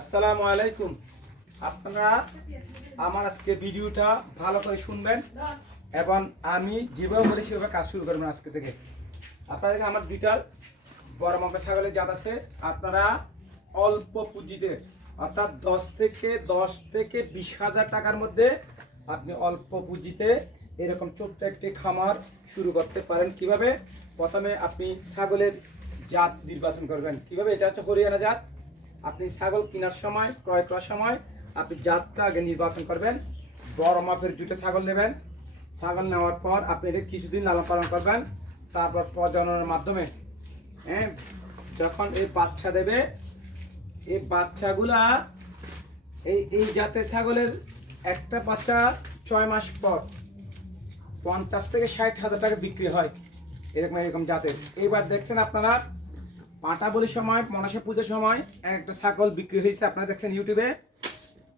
আসসালামু আলাইকুম। আপনারা আমার আজকে ভিডিওটা ভালো করে শুনবেন এবং আমি যেভাবে বলি সেভাবে কাজ শুরু করবেন আজকে থেকে। আপনাদেরকে আমার দুইটা বড় মাপের ছাগলের জাত আছে। আপনারা অল্প পুঁজিতে, অর্থাৎ দশ থেকে দশ থেকে বিশ হাজার টাকার মধ্যে আপনি অল্প পুঁজিতে এরকম ছোট্ট একটি খামার শুরু করতে পারেন। কীভাবে? প্রথমে আপনি ছাগলের জাত নির্বাচন করবেন। কীভাবে? এটা হচ্ছে হরিয়ানা জাত। আপনি ছাগল কেনার সময়, ক্রয় করার সময় আপনি জাতটা আগে নির্বাচন করবেন বড় মাপের দুটো ছাগল নেবেন। ছাগল নেওয়ার পর আপনি এটা কিছুদিন লালন পালন করবেন, তারপর প্রজননের মাধ্যমে। হ্যাঁ যখন এই বাচ্চা দেবে, এই বাচ্চাগুলা এই এই জাতের ছাগলের একটা বাচ্চা ছয় মাস পর পঞ্চাশ থেকে ষাট হাজার টাকা বিক্রি হয়, এরকম এরকম জাতের। এইবার দেখছেন আপনারা পাটা বলির সময়, মনসা পুজোর সময়, একটা ছাগল বিক্রি হয়েছে, আপনারা দেখছেন ইউটিউবে।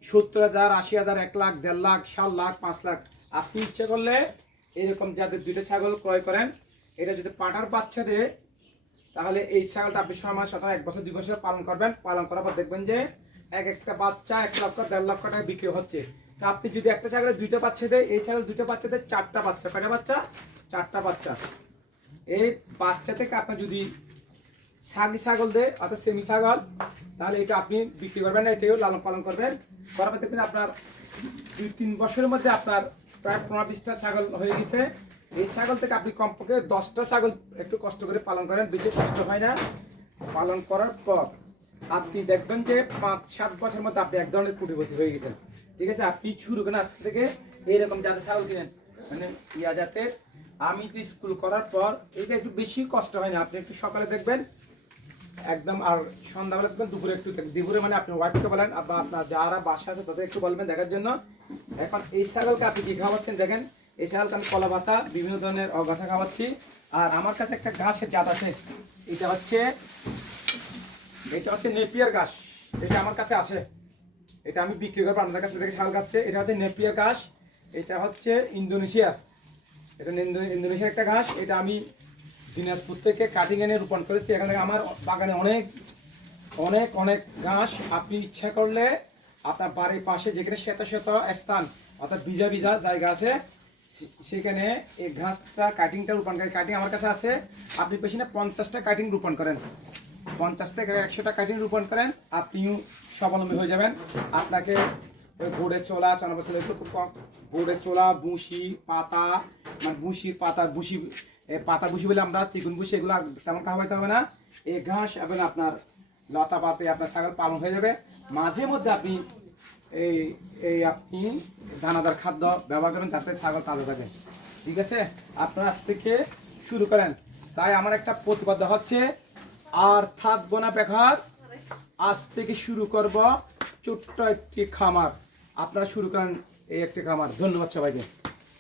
সত্তর হাজার, আশি হাজার, এক লাখ, দেড় লাখ, সাত লাখ, পাঁচ লাখ। আপনি ইচ্ছে করলে এরকম যাদের দুইটা ছাগল ক্রয় করেন। এটা যদি পাটার বাচ্চা দেয়, তাহলে এই ছাগলটা আপনি ছয় মাস অথবা এক বছর, দুই বছর পালন করবেন। পালন করার পর দেখবেন যে এক একটা বাচ্চা এক লক্ষ, দেড় লক্ষ টাকা বিক্রি হচ্ছে। তা আপনি যদি একটা ছাগলের দুইটা বাচ্চা দেয়, এই ছাগল দুইটা বাচ্চা দেয়, চারটা বাচ্চা। কয়টা বাচ্চা? চারটা বাচ্চা। এই বাচ্চা থেকে আপনার যদি সাগি ছাগল দেয় অর্থাৎ সেমি ছাগল। তাহলে এটা আপনি বিক্রি করবেন না, এটাও লালন পালন করবেন। করার পর দেখবেন আপনার দুই তিন বছরের মধ্যে আপনার প্রায় পনেরো বিশটা ছাগল হয়ে গেছে। এই ছাগল থেকে আপনি কমপক্ষে দশটা ছাগল একটু কষ্ট করে পালন করেন, বেশি কষ্ট হয় না। পালন করার পর আপনি দেখবেন যে পাঁচ, সাত বছরের মধ্যে আপনি এক ধরনের কুটিপতি হয়ে গেছেন। ঠিক আছে? আপনি শুরু করেন আজকে থেকে এইরকম যাতে ছাগল কিনেন। মানে ইয়া যাতে আমি স্কুল করার পর এটা একটু বেশি কষ্ট হয় না। আপনি একটু সকালে দেখবেন একদম, আর সন্ধ্যাবেলা দেখবেন দুপুরে একটু দুপুরে মানে আপনি ওয়াইফকে বলেন বা আপনার যারা বাসা আছে তাদের একটু বলবেন দেখার জন্য। এখন এই ছাগলকে আপনি কি খাওয়াচ্ছেন? দেখেন, এই ছাগলকে আমি কলা পাতা, বিভিন্ন ধরনের অগাছা খাওয়াচ্ছি। আর আমার কাছে একটা ঘাসের জাত আছে। এটা হচ্ছে এটা হচ্ছে নেপিয়ার ঘাস। এটা আমার কাছে আছে। এটা আমি বিক্রি করব আপনাদের কাছে থেকে ছাগল খাচ্ছে। এটা হচ্ছে নেপিয়ার ঘাস। এটা হচ্ছে ইন্দোনেশিয়ার। এটা ইন্দোনেশিয়ার একটা ঘাস। এটা আমি দিনাজপুর থেকে কাটিং এনে রোপণ করেছি। এখানে আমার বাগানে অনেক অনেক অনেক ঘাস। আপনি ইচ্ছা করলে আপনার বাড়ির পাশে যেখানে শ্বেত শ্বেত স্থান, অর্থাৎ ভিজা ভিজা জায়গা আছে সেখানে এই ঘাসটা কাটিংটা রোপণ করেন। কাটিং আমার কাছে আছে। আপনি পেছনে পঞ্চাশটা কাটিং রোপণ করেন। পঞ্চাশ থেকে একশোটা কাটিং রোপণ করেন। আপনিও স্বাবলম্বী হয়ে যাবেন। আপনাকে বোর্ডের চোলা চানাবাসলে একটু খুব কম বোর্ডের চোলা বুসি পাতা মানে বুসির পাতা এ পাতা বুসি বলে আমরা চিকুন বুসি এগুলো তেমন খাওয়াইতে হবে না। এই ঘাস এবং আপনার লতা পাতে আপনার ছাগল পালন হয়ে যাবে। মাঝে মধ্যে আপনি এই এই আপনি দানাদার খাদ্য ব্যবহার করেন যাতে ছাগল তাজা থাকে। ঠিক আছে? আপনার আজ থেকে শুরু করেন। তাই আমার একটা প্রতিবাদ হচ্ছে, আর থাকব না বেকার, আজ থেকে শুরু করব ছোট্ট একটি খামার। আপনারা শুরু করেন এই একটি খামার। ধন্যবাদ সবাইকে।